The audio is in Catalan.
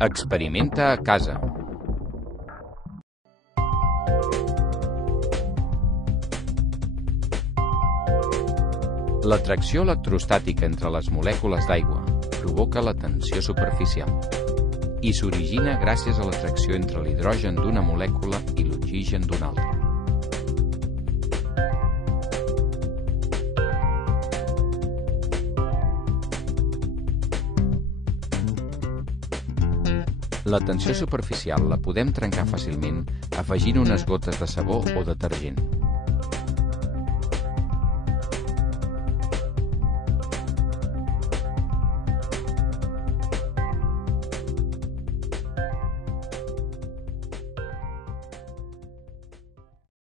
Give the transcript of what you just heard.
Experimenta a casa. L'atracció electrostàtica entre les molècules d'aigua provoca la tensió superficial i s'origina gràcies a l'atracció entre l'hidrogen d'una molècula i l'oxigen d'una altra. La tensió superficial la podem trencar fàcilment afegint unes gotes de sabó o detergent.